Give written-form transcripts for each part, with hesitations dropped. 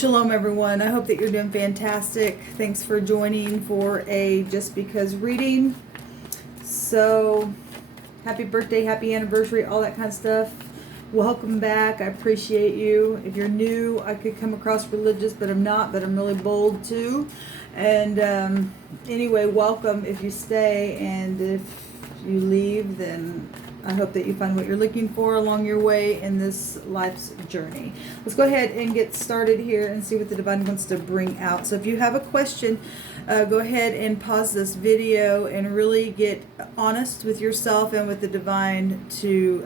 Shalom, everyone. I hope that you're doing fantastic. Thanks for joining for a Just Because reading. So, happy birthday, happy anniversary, all that kind of stuff. Welcome back. I appreciate you. If you're new, I could come across religious, but I'm not, but I'm really bold too. And anyway, welcome if you stay, and if you leave, then I hope that you find what you're looking for along your way in this life's journey. Let's go ahead and get started here and see what the Divine wants to bring out. So if you have a question, go ahead and pause this video and really get honest with yourself and with the Divine to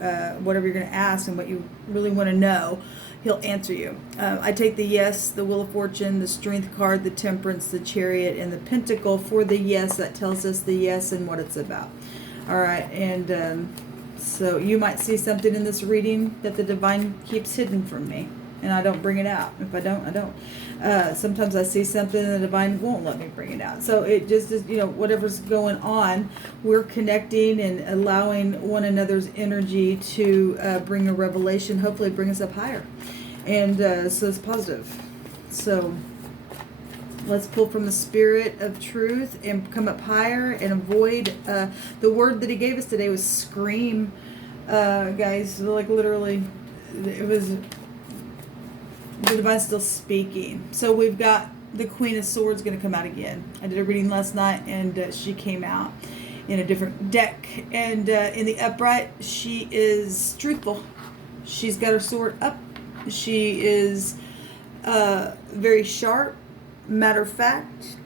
whatever you're going to ask and what you really want to know. He'll answer you. I take the yes, the Wheel of Fortune, the Strength card, the Temperance, the Chariot, and the Pentacle for the yes. That tells us the yes and what it's about. All right, and so you might see something in this reading that the Divine keeps hidden from me, and I don't bring it out. If I don't, I don't. Sometimes I see something and the Divine won't let me bring it out. So it just is, whatever's going on, we're connecting and allowing one another's energy to bring a revelation, hopefully bring us up higher. And so it's positive. So let's pull from the Spirit of Truth and come up higher and avoid the word that he gave us today was scream, guys. Like literally, it was the Divine still speaking. So we've got the Queen of Swords going to come out again. I did a reading last night, and she came out in a different deck. And in the upright, she is truthful. She's got her sword up. She is very sharp, matter of fact,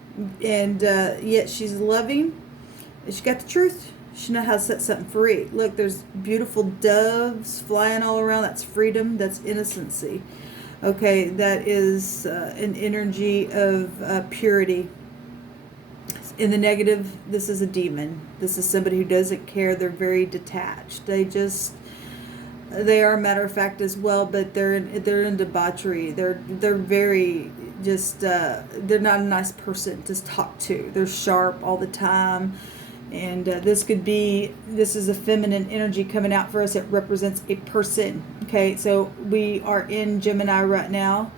and yet she's loving. She got the truth. She knows how to set something free. Look, there's beautiful doves flying all around. That's freedom. That's innocency. Okay, that is an energy of purity. In the negative, this is a demon. This is somebody who doesn't care. They're very detached. They are matter of fact as well, but they're in debauchery. They're very just they're not a nice person to talk to. They're sharp all the time, and this is a feminine energy coming out for us. It represents a person. Okay, so we are in Gemini right now,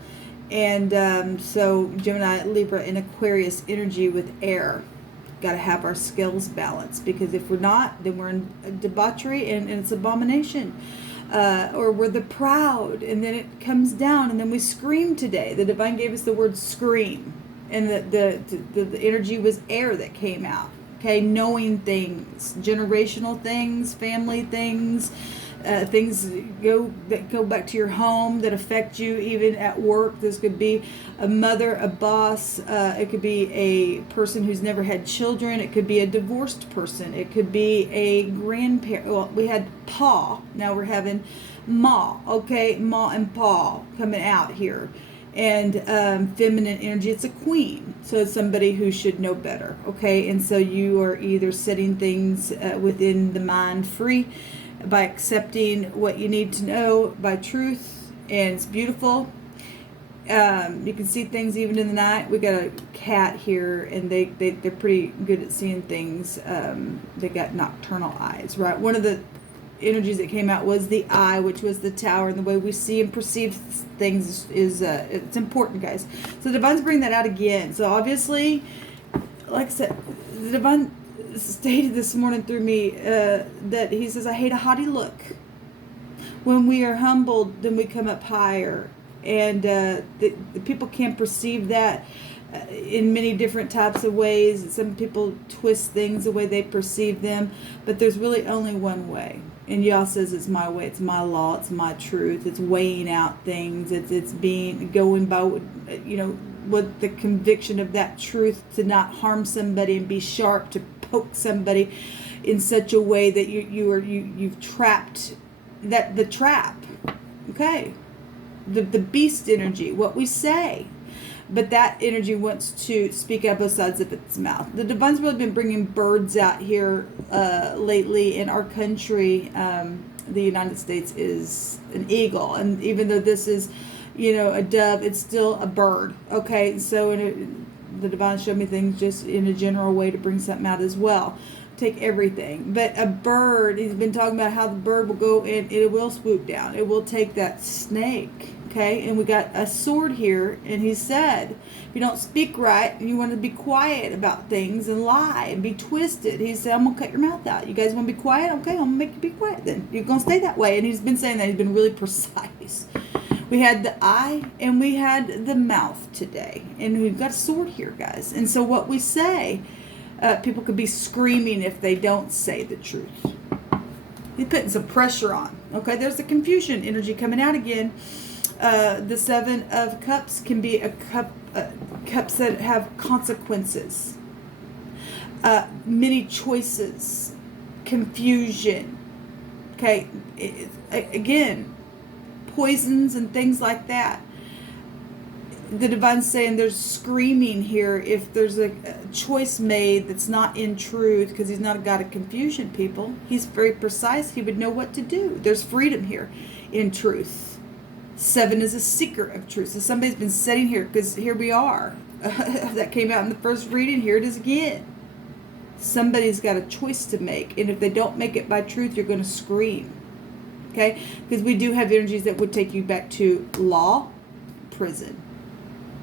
and so Gemini, Libra, and Aquarius energy with air. Got to have our scales balanced, because if we're not, then we're in debauchery and it's abomination. Or we're the proud, and then it comes down, and then we scream today. The Divine gave us the word scream, and the energy was air that came out. Okay, knowing things, generational things, family things, things that go back to your home that affect you even at work. This could be a mother, a boss. It could be a person who's never had children. It could be a divorced person. It could be a grandparent. Well, we had Pa. Now we're having Ma. Okay, Ma and Pa coming out here. And feminine energy, it's a queen. So it's somebody who should know better. Okay, and so you are either setting things within the mind free by accepting what you need to know by truth, and it's beautiful. You can see things even in the night. We got a cat here, and they're pretty good at seeing things. They got nocturnal eyes, right? One of the energies that came out was the eye, which was the tower, and the way we see and perceive things is it's important, guys. So the Divine's bringing that out again. So obviously, like I said, the Divine stated this morning through me that he says, I hate a haughty look. When we are humbled, then we come up higher, and the people can perceive that in many different types of ways. Some people twist things the way they perceive them, but there's really only one way. And Yah says it's my way, it's my law, it's my truth. It's weighing out things. It's going by what the conviction of that truth, to not harm somebody and be sharp, to poke somebody in such a way that you've trapped the trap. Okay, the beast energy, what we say. But that energy wants to speak out both sides of its mouth. The Divine's really been bringing birds out here lately in our country. The United States is an eagle. And even though this is, a dove, it's still a bird. Okay, so the Divine showed me things just in a general way to bring something out as well. take everything. But a bird, he's been talking about how the bird will go and it will swoop down. It will take that snake. Okay, and we got a sword here, and he said, if you don't speak right, and you want to be quiet about things and lie and be twisted, he said, I'm going to cut your mouth out. You guys want to be quiet? Okay, I'm going to make you be quiet then. You're going to stay that way. And he's been saying that. He's been really precise. We had the eye and we had the mouth today. And we've got a sword here, guys. And so what we say, people could be screaming if they don't say the truth. He's putting some pressure on. Okay, there's the confusion energy coming out again. The Seven of Cups can be a cups that have consequences, many choices, confusion. Okay, again, poisons and things like that. The Divine's saying there's screaming here if there's a choice made that's not in truth, because he's not a god of confusion, people. He's very precise. He would know what to do. There's freedom here in truth. 7 is a seeker of truth. So somebody's been sitting here, because here we are. That came out in the first reading. Here it is again. Somebody's got a choice to make. And if they don't make it by truth, you're going to scream. Okay? Because we do have energies that would take you back to law, prison.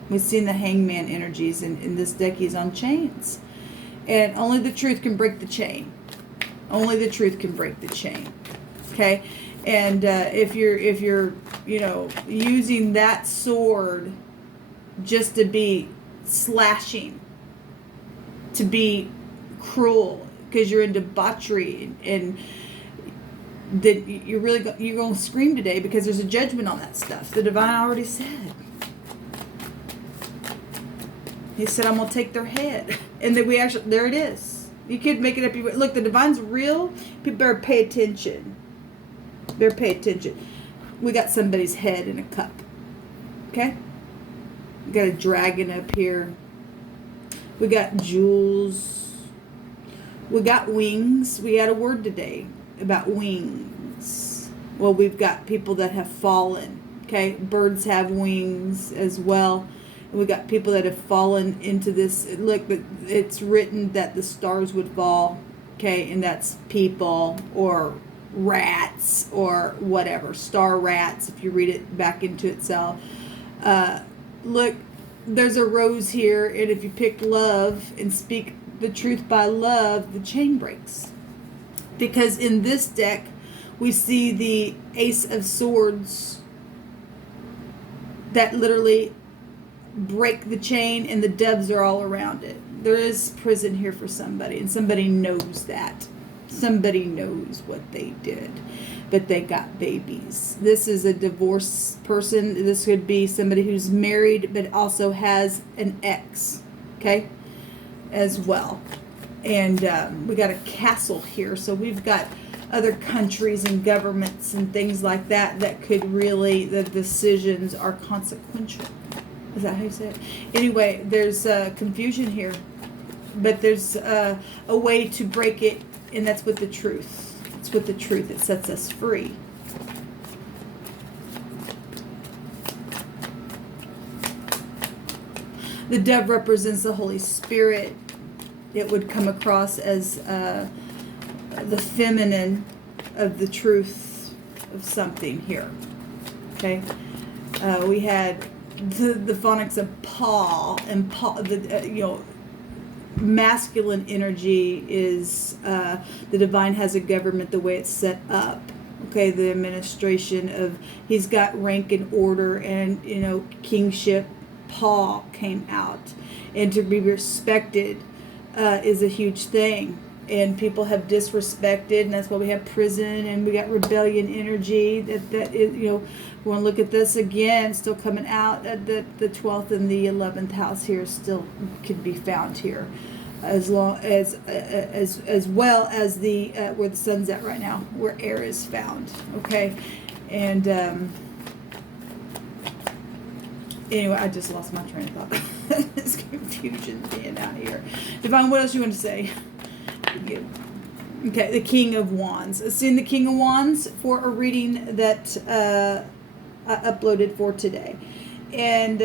We've seen the hangman energies. And in this deck, he's on chains. And only the truth can break the chain. Only the truth can break the chain. Okay? And if you're using that sword just to be slashing, to be cruel, because you're in debauchery, and that you're going to scream today, because there's a judgment on that stuff. The Divine already said. He said, I'm going to take their head. And then there it is. You could make it up. Look, the Divine's real. People better pay attention. Better pay attention. We got somebody's head in a cup. Okay? We got a dragon up here. We got jewels. We got wings. We had a word today about wings. Well, we've got people that have fallen. Okay? Birds have wings as well. And we got people that have fallen into this. Look, it's written that the stars would fall. Okay? And that's people or rats or whatever, star rats, if you read it back into itself. Look, there's a rose here, and if you pick love and speak the truth by love, the chain breaks. Because in this deck, we see the Ace of Swords that literally break the chain, and the doves are all around it. There is prison here for somebody, and somebody knows that. Somebody knows what they did, but they got babies. This is a divorced person. This could be somebody who's married, but also has an ex, okay, as well. And we got a castle here. So we've got other countries and governments and things like that could really, the decisions are consequential. Is that how you say it? Anyway, there's confusion here, but there's a way to break it. And that's with the truth. It's with the truth that sets us free. The dove represents the Holy Spirit. It would come across as the feminine of the truth of something here. Okay? We had the phonics of paw, and paw, masculine energy is the Divine has a government, the way it's set up. Okay, the administration of, he's got rank and order, and kingship. Paul came out, and to be respected is a huge thing. And people have disrespected, and that's why we have prison, and we got rebellion energy. That is, we want to look at this again. Still coming out. The 12th and the 11th house here still could be found here, as well as the where the sun's at right now, where air is found. Okay, and anyway, I just lost my train of thought. This confusion being out here. Divine, what else you want to say? Okay, the King of Wands. Seeing the King of Wands for a reading that I uploaded for today. And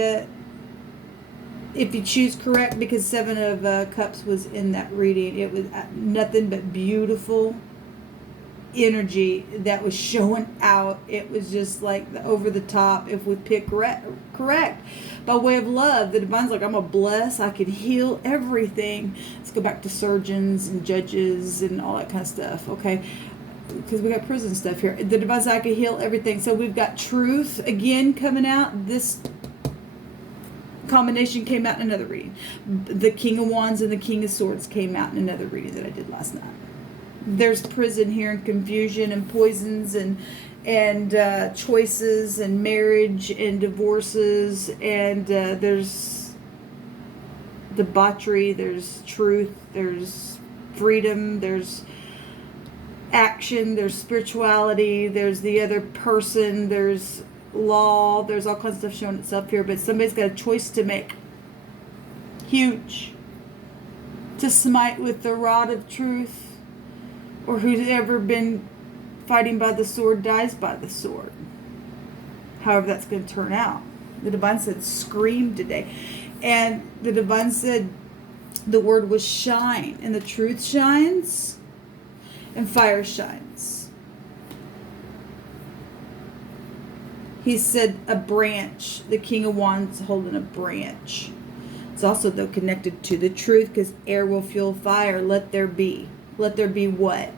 if you choose correct, because Seven of Cups was in that reading, it was nothing but beautiful energy that was showing out. It was just like the over the top. If we pick correct by way of love, the divine's like, I'm gonna bless, I can heal everything. Let's go back to surgeons and judges and all that kind of stuff, okay? Because we got prison stuff here. The divine's like, I can heal everything. So we've got truth again coming out. This combination came out in another reading. The King of Wands and the King of Swords came out in another reading that I did last night. There's prison here and confusion and poisons and choices and marriage and divorces, and there's debauchery, there's truth, there's freedom, there's action, there's spirituality, there's the other person, there's law, there's all kinds of stuff showing itself here. But somebody's got a choice to make, huge, to smite with the rod of truth, or who's ever been fighting by the sword dies by the sword. However that's going to turn out. The divine said scream today, and the divine said the word was shine, and the truth shines and fire shines. He said a branch, the King of Wands holding a branch. It's also though connected to the truth, because air will fuel fire. Let there be. Let there be what?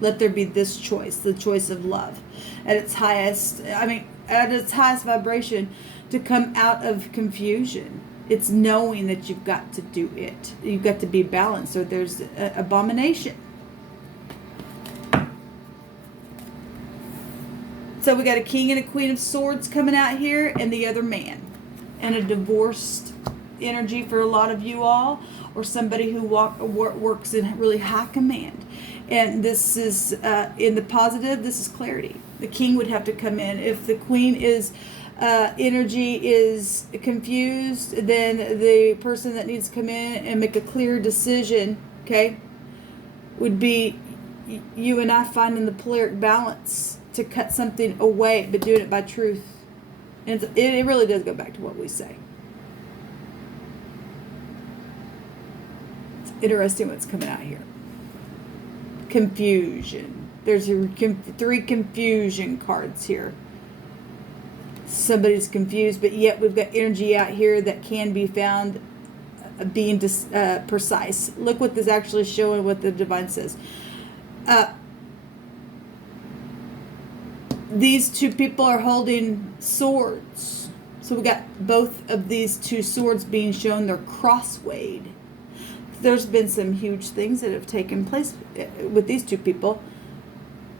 Let there be this choice, the choice of love. At its highest, at its highest vibration, to come out of confusion. It's knowing that you've got to do it. You've got to be balanced, or there's abomination. So we got a King and a Queen of Swords coming out here, and the other man. And a divorced energy for a lot of you all, or somebody who works in really high command. And this is in the positive, this is clarity. The king would have to come in. If the queen is energy is confused, then the person that needs to come in and make a clear decision, okay, would be you and I finding the polaric balance to cut something away, but doing it by truth. And it really does go back to what we say. It's interesting what's coming out here. Confusion. There's three confusion cards here. Somebody's confused, but yet we've got energy out here that can be found being precise. Look what this is actually showing, what the divine says. These two people are holding swords. So we got both of these two swords being shown. They're crosswayed. There's been some huge things that have taken place with these two people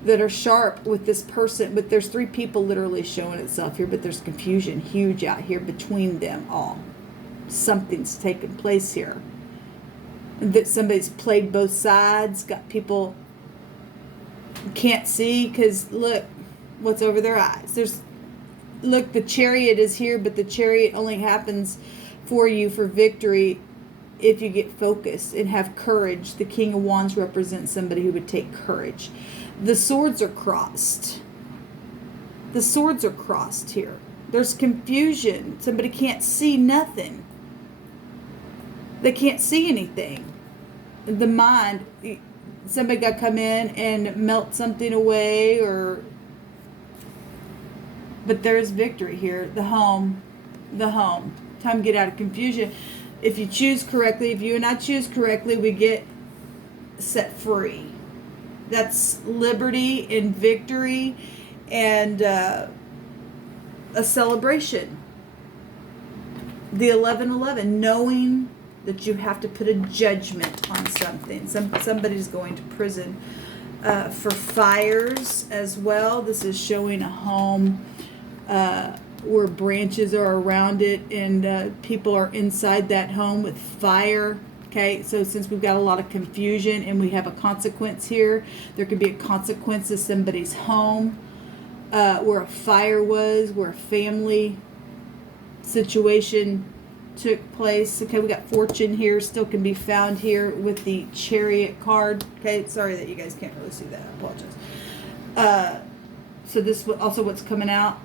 that are sharp with this person. But there's three people literally showing itself here, but there's confusion huge out here between them all. Something's taken place here. That somebody's played both sides, got people can't see, because look what's over their eyes. Look, the Chariot is here, but the Chariot only happens for you for victory if you get focused and have courage. The King of Wands represents somebody who would take courage. The swords are crossed. The swords are crossed here. There's confusion. Somebody can't see nothing. They can't see anything. The mind, somebody got to come in and melt something away, but there's victory here. The home. Time to get out of confusion. If you choose correctly, if you and I choose correctly, we get set free. That's liberty and victory and a celebration. The 11:11, knowing that you have to put a judgment on something. Somebody's going to prison for fires as well. This is showing a home where branches are around it, and people are inside that home with fire. Okay, so since we've got a lot of confusion and we have a consequence here, there could be a consequence to somebody's home where a fire was, where a family situation took place. Okay, we got fortune here, still can be found here with the Chariot card. Okay, sorry that you guys can't really see that. I apologize. So this is also what's coming out.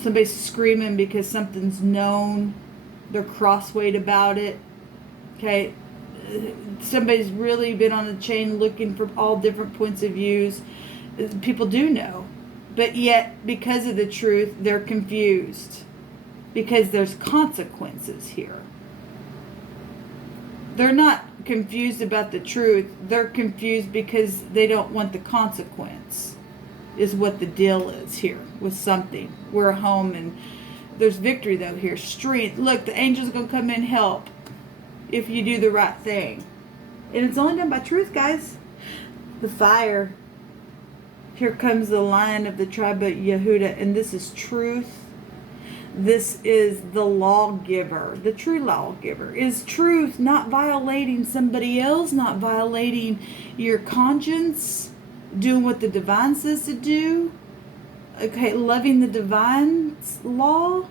Somebody's screaming because something's known. They're crosswayed about it. Okay. Somebody's really been on the chain looking for all different points of views. People do know. But yet, because of the truth, they're confused. Because there's consequences here. They're not confused about the truth. They're confused because they don't want the consequence, is what the deal is here with something. We're home and there's victory though here. Strength. Look, the angels are going to come in and help if you do the right thing. And it's only done by truth, guys. The fire. Here comes the lion of the tribe of Yehuda, and this is truth. This is the lawgiver. The true lawgiver is truth, not violating somebody else, not violating your conscience, doing what the divine says to do. Okay, loving the divine's law,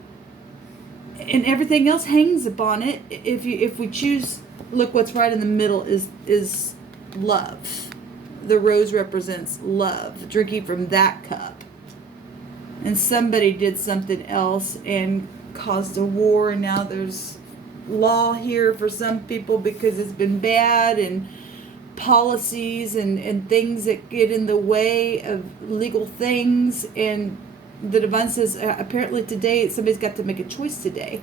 and everything else hangs upon it. If we choose, look, what's right in the middle is love. The rose represents love, drinking from that cup. And somebody did something else and caused a war, and now there's law here for some people because it's been bad, and policies and things that get in the way of legal things. And the divine says apparently today somebody's got to make a choice today,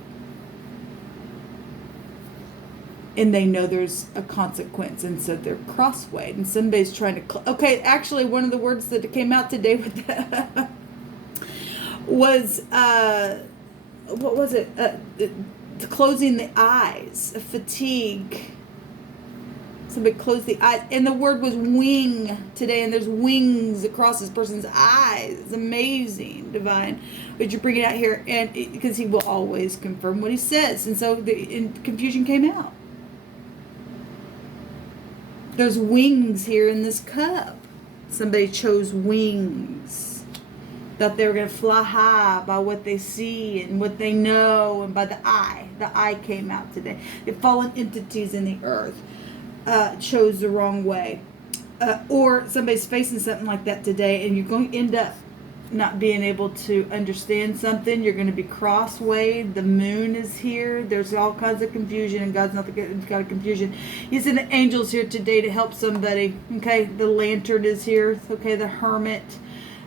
and they know there's a consequence, and so they're crosswayed, and somebody's trying to okay, actually one of the words that came out today with that was what was it, closing the eyes, fatigue. Somebody closed the eyes, and the word was wing today, and there's wings across this person's eyes. It's amazing, divine, but you bring it out here, and because he will always confirm what he says, and so the confusion came out. There's wings here in this cup. Somebody chose wings. Thought they were going to fly high by what they see and what they know, and by the eye. The eye came out today. The fallen entities in the earth chose the wrong way. Or somebody's facing something like that today, and you're going to end up not being able to understand something. You're going to be crosswayed. The moon is here. There's all kinds of confusion, and God's not the God of confusion. He sent the angels here today to help somebody. Okay, the lantern is here. Okay, the hermit.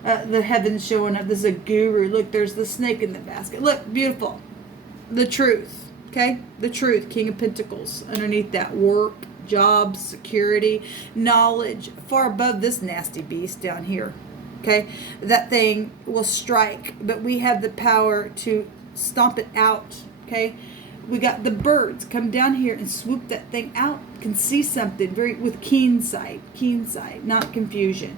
The heavens showing up. This is a guru. Look, there's the snake in the basket. Look, beautiful. The truth. Okay, the truth. King of Pentacles. Underneath that, work, jobs, security, knowledge. Far above this nasty beast down here. Okay, that thing will strike, but we have the power to stomp it out. Okay, we got the birds come down here and swoop that thing out. Can see something very with keen sight, not confusion.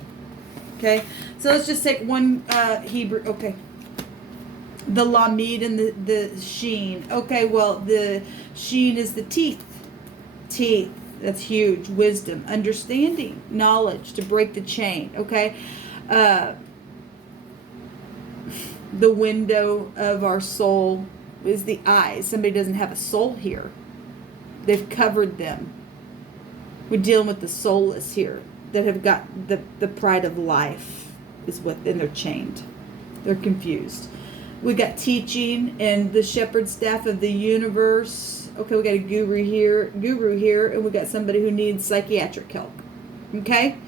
Okay, so let's just take one Hebrew. Okay, the lamed and the sheen. Okay, well, the sheen is the teeth. That's huge. Wisdom, understanding, knowledge to break the chain. Okay. The window of our soul is the eyes. Somebody doesn't have a soul here. They've covered them. We're dealing with the soulless here that have got the pride of life is what, and they're chained. They're confused. We got teaching and the shepherd staff of the universe. Okay, we got a guru here, and we got somebody who needs psychiatric help. Okay?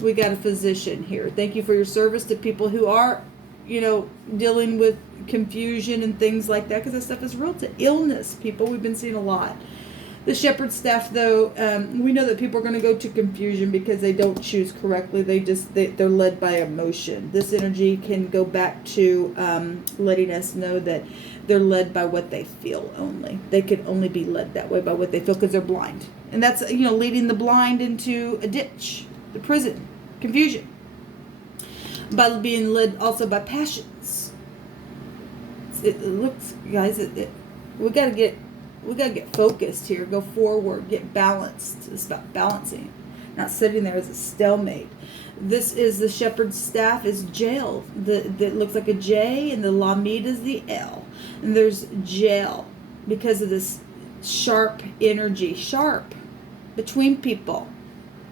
We got a physician here. Thank you for your service to people who are, dealing with confusion and things like that, because that stuff is real. To illness, people. We've been seeing a lot. The shepherd staff, though, we know that people are going to go to confusion because they don't choose correctly. They're led by emotion. This energy can go back to letting us know that they're led by what they feel only. They can only be led that way by what they feel because they're blind. And that's, leading the blind into a ditch. The prison, confusion, by being led also by passions. It looks, guys, we gotta get focused here. Go forward, get balanced. It's about balancing, not sitting there as a stalemate. This is the shepherd's staff is jail. That looks like a J, and the lamed is the L, and there's jail because of this sharp energy, sharp between people.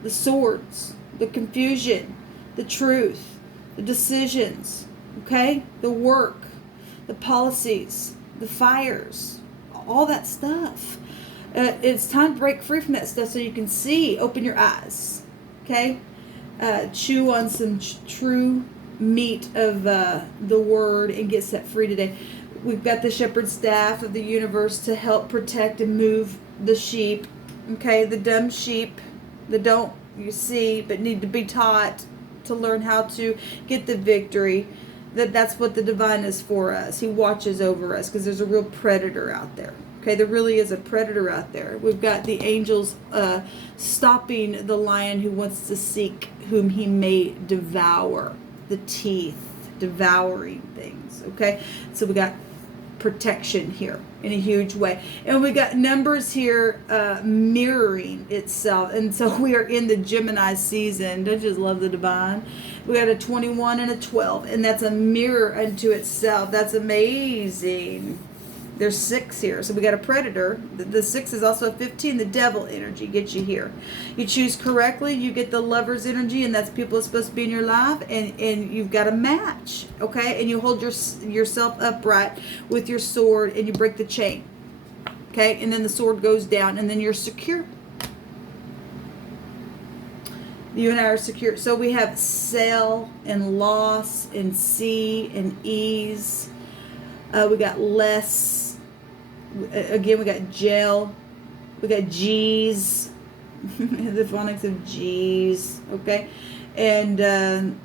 The swords, the confusion, the truth, the decisions, okay? The work, the policies, the fires, all that stuff. It's time to break free from that stuff so you can see. Open your eyes. Okay? Chew on some true meat of the word and get set free today. We've got the shepherd staff of the universe to help protect and move the sheep. Okay? The dumb sheep that don't you see but need to be taught to learn how to get the victory. That's what the divine is for us. He watches over us because there's a real predator out there. Okay, there really is a predator out there. We've got the angels stopping the lion who wants to seek whom he may devour. The teeth, devouring things. Okay, so we got protection here in a huge way. And we got numbers here mirroring itself. And so we are in the Gemini season. Don't you just love the divine? We got a 21 and a 12. And that's a mirror unto itself. That's amazing. There's 6 here. So we got a predator. The 6 is also a 15. The devil energy gets you here. You choose correctly, you get the lover's energy, and that's people that's supposed to be in your life, and you've got a match, okay? And you hold yourself upright with your sword, and you break the chain, okay? And then the sword goes down, and then you're secure. You and I are secure. So we have sale and loss and see and ease. We got less. Again, we got jail. We got G's. The phonics of G's. Okay. And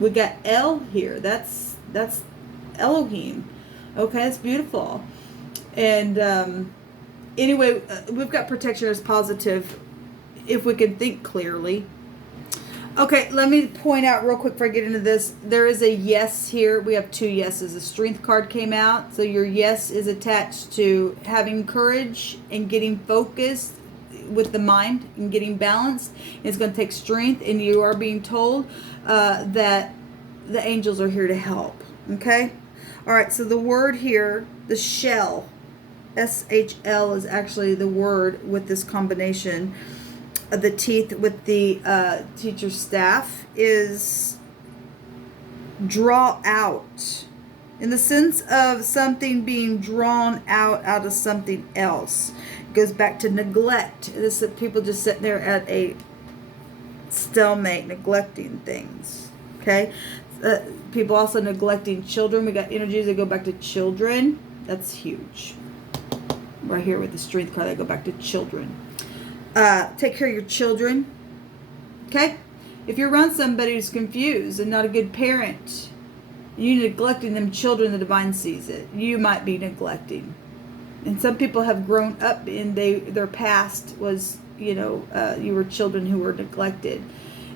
we got L here. That's Elohim. Okay, that's beautiful. And anyway, we've got protection as positive if we can think clearly. Okay, let me point out real quick before I get into this. There is a yes here. We have 2 yeses. A strength card came out. So your yes is attached to having courage and getting focused with the mind and getting balanced. It's going to take strength, and you are being told that the angels are here to help. Okay? All right, so the word here, the shell, SHL is actually the word with this combination. The teeth with the teacher staff is draw out, in the sense of something being drawn out of something else. It goes back to neglect. This is people just sitting there at a stalemate, neglecting things. Okay, people also neglecting children. We got energies that go back to children. That's huge. Right here with the strength card, that go back to children. Take care of your children. Okay? If you're around somebody who's confused and not a good parent, you're neglecting them children, the divine sees it. You might be neglecting. And some people have grown up and their past was, you were children who were neglected.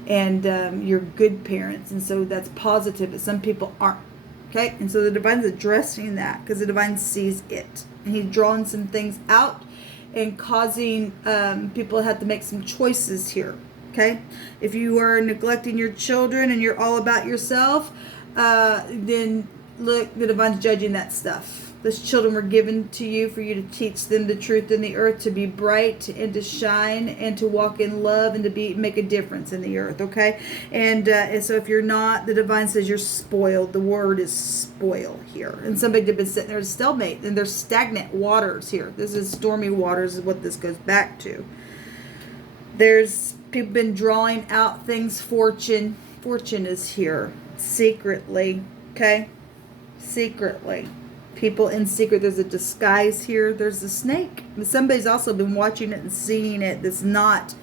And you're good parents. And so that's positive, but some people aren't. Okay? And so the divine's addressing that because the divine sees it. And he's drawing some things out and causing people to have to make some choices here. Okay? If you are neglecting your children and you're all about yourself, then look, the divine's judging that stuff. Those children were given to you for you to teach them the truth in the earth, to be bright and to shine and to walk in love and to make a difference in the earth, okay? And so if you're not, the divine says you're spoiled. The word is spoil here. And somebody had been sitting there at a stalemate, and there's stagnant waters here. This is stormy waters is what this goes back to. There's people been drawing out things, fortune. Fortune is here secretly, okay? Secretly. People in secret. There's a disguise here. There's a snake. Somebody's also been watching it and seeing it that's not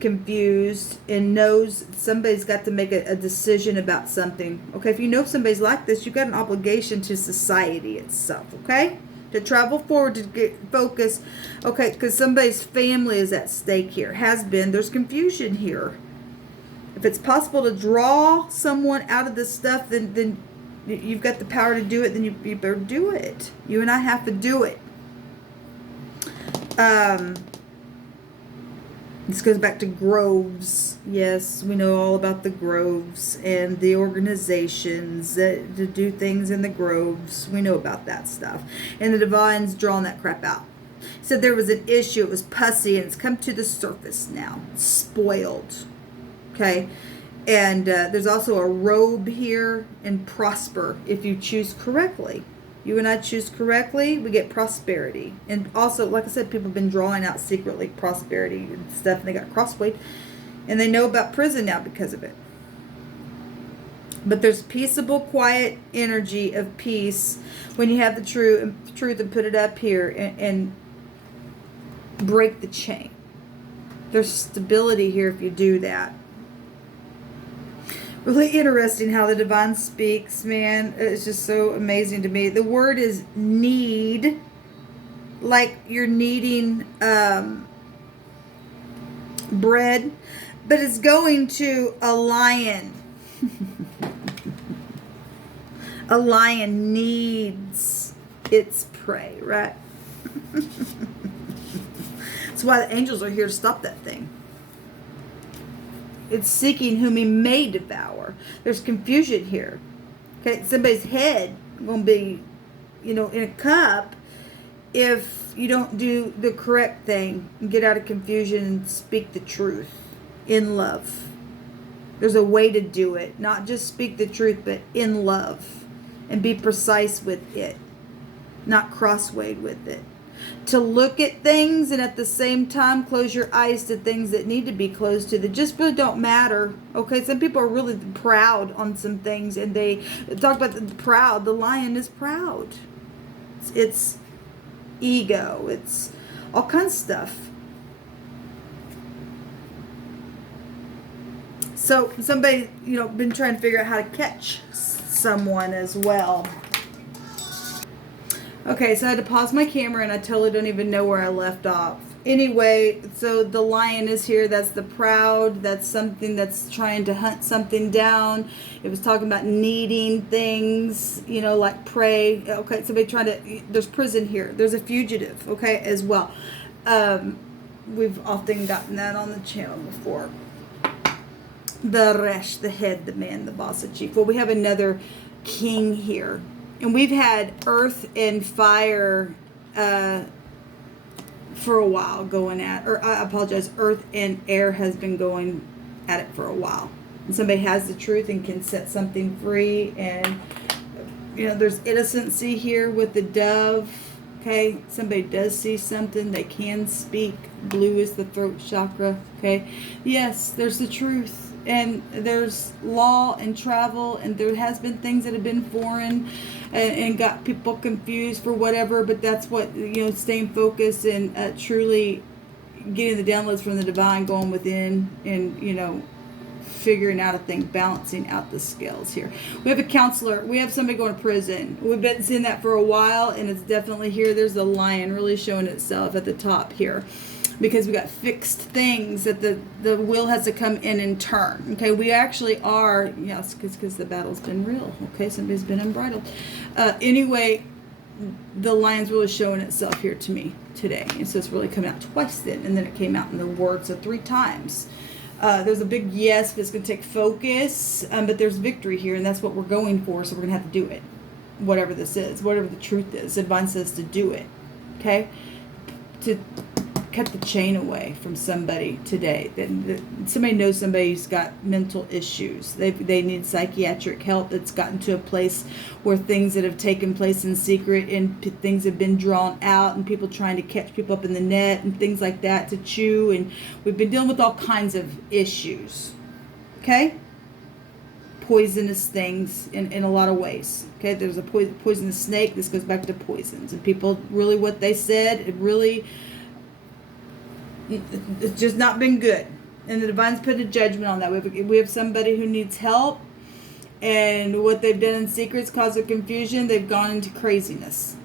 confused and knows somebody's got to make a decision about something. Okay, if you know somebody's like this, you've got an obligation to society itself, okay? To travel forward, to get focused, okay, because somebody's family is at stake here. Has been. There's confusion here. If it's possible to draw someone out of this stuff, then you've got the power to do it, then you better do it. You and I have to do it. This goes back to groves. Yes, we know all about the groves and the organizations that to do things in the groves. We know about that stuff. And the divine's drawing that crap out. Said there was an issue. It was pussy, and it's come to the surface now. It's spoiled. Okay? And there's also a robe here, and prosper if you choose correctly. You and I choose correctly, we get prosperity. And also, like I said, people have been drawing out secretly prosperity and stuff, and they got crosswayed. And they know about prison now because of it. But there's peaceable, quiet energy of peace when you have the truth and put it up here and break the chain. There's stability here if you do that. Really interesting how the divine speaks, man. It's just so amazing to me. The word is need, like you're kneading bread, but it's going to a lion. A lion needs its prey, right? That's why the angels are here to stop that thing. It's seeking whom he may devour. There's confusion here. Okay, somebody's head going to be, in a cup if you don't do the correct thing and get out of confusion and speak the truth in love. There's a way to do it. Not just speak the truth, but in love. And be precise with it. Not crosswayed with it. To look at things and at the same time close your eyes to things that need to be closed to, that just really don't matter. Okay, some people are really proud on some things, and they talk about the proud. The lion is proud. It's ego. It's all kinds of stuff. So somebody, been trying to figure out how to catch someone as well. Okay, so I had to pause my camera and I totally don't even know where I left off. Anyway, so the lion is here. That's the proud. That's something that's trying to hunt something down. It was talking about needing things, like prey. Okay, somebody trying to, there's prison here. There's a fugitive, okay, as well. We've often gotten that on the channel before. The Resh, the head, the man, the boss, the chief. Well, we have another king here. And we've had earth and fire for a while going at, or I apologize, earth and air has been going at it for a while. And somebody has the truth and can set something free. And, there's innocency here with the dove. Okay, somebody does see something. They can speak. Blue is the throat chakra. Okay, yes, there's the truth. And there's law and travel, and there has been things that have been foreign and got people confused for whatever, but that's what, staying focused and truly getting the downloads from the divine, going within and, figuring out a thing, balancing out the scales here. We have a counselor. We have somebody going to prison. We've been seeing that for a while, and it's definitely here. There's the lion really showing itself at the top here. Because we got fixed things that the will has to come in and turn. Okay, we actually are, yes, because the battle's been real. Okay, somebody's been unbridled. Anyway, the lion's really showing itself here to me today. And so it's really coming out twice then, and then it came out in the words of 3 times. There's a big yes, but it's going to take focus, but there's victory here, and that's what we're going for, so we're going to have to do it. Whatever this is, whatever the truth is. Divine says to do it. Okay? To cut the chain away from somebody today. Somebody knows somebody's got mental issues. They need psychiatric help. That's gotten to a place where things that have taken place in secret and things have been drawn out, and people trying to catch people up in the net and things like that to chew. And we've been dealing with all kinds of issues. Okay? Poisonous things in a lot of ways. Okay? There's a poisonous snake. This goes back to poisons. And people really, what they said, it's just not been good, and the divine's put a judgment on that. We have somebody who needs help, and what they've done in secret's caused a confusion. They've gone into craziness.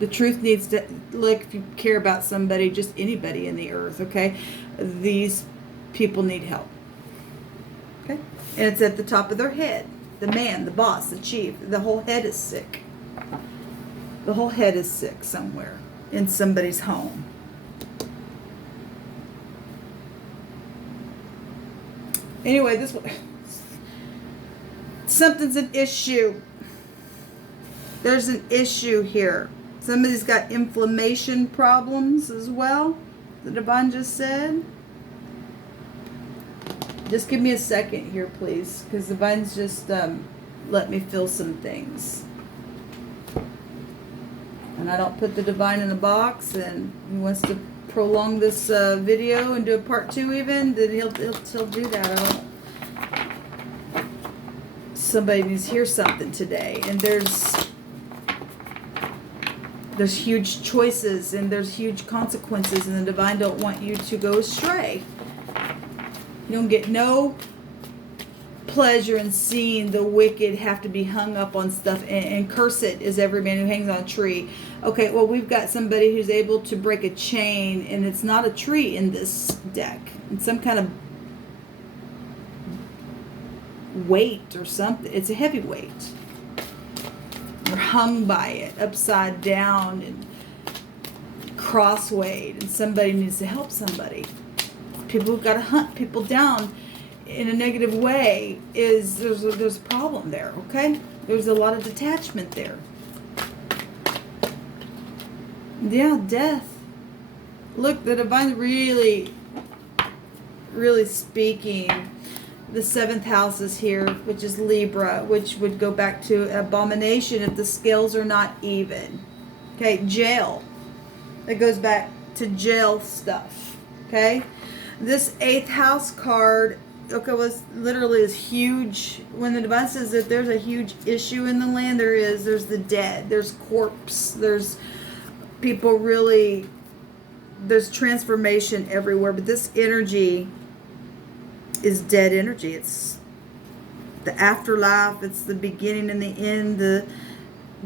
The truth needs to, like, if you care about somebody, just anybody in the earth, okay, these people need help. Okay, and it's at the top of their head. The man, the boss, the chief, the whole head is sick. The whole head is sick somewhere in somebody's home. Anyway, this one, something's an issue. There's an issue here. Somebody's got inflammation problems as well. The divine just said. Just give me a second here, please, because the Divine's just let me feel some things. And I don't put the Divine in a box, and he wants to prolong this video and do a part 2 even, then he'll do that. I don't. Somebody needs to hear something today, and there's huge choices and there's huge consequences, and the Divine don't want you to go astray. You don't get no pleasure in seeing the wicked have to be hung up on stuff, and cursed is every man who hangs on a tree. Okay, well, we've got somebody who's able to break a chain, and it's not a tree in this deck. It's some kind of weight or something. It's a heavy weight. You're hung by it, upside down and crosswayed, and somebody needs to help somebody. People who've got to hunt people down in a negative way there's a problem there, okay? There's a lot of detachment there. Yeah, death. Look, the Divine's really speaking. The 7th house is here, which is Libra, which would go back to abomination if the scales are not even. Okay, jail. That goes back to jail stuff. Okay, this 8th house card, okay, was literally is huge. When the Divine says that there's a huge issue in the land, there's the dead, there's corpse, there's people really, there's transformation everywhere, but this energy is dead energy. It's the afterlife, it's the beginning and the end, the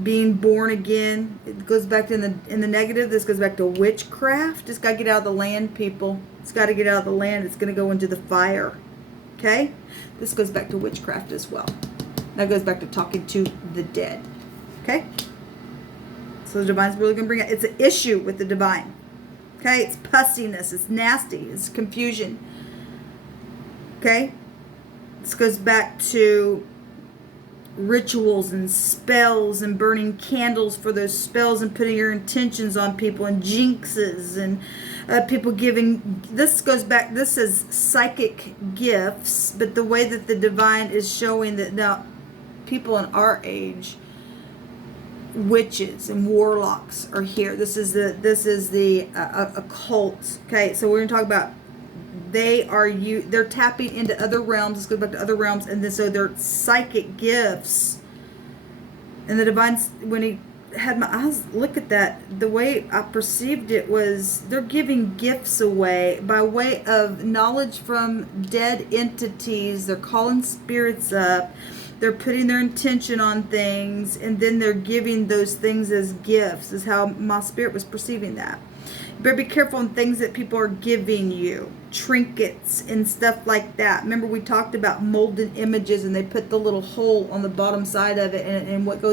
being born again. It goes back to in the negative. This goes back to witchcraft. It's got to get out of the land, people. It's got to get out of the land. It's going to go into the fire. Okay? This goes back to witchcraft as well. That goes back to talking to the dead. Okay? So the Divine's really going to bring it. It's an issue with the Divine. Okay? It's pussiness. It's nasty. It's confusion. Okay? This goes back to rituals and spells and burning candles for those spells and putting your intentions on people and jinxes and people giving. This goes back, this is psychic gifts, but the way that the Divine is showing that now people in our age, witches and warlocks are here. This is the occult. Okay, so we're going to talk about they're tapping into other realms. Let's go back to other realms, and then so they're psychic gifts. And the Divine, when he had my eyes look at that, the way I perceived it was they're giving gifts away by way of knowledge from dead entities. They're calling spirits up. They're putting their intention on things, and then they're giving those things as gifts, is how my spirit was perceiving that. You better be careful on things that people are giving you. Trinkets and stuff like that. Remember we talked about molded images, and they put the little hole on the bottom side of it, and what goes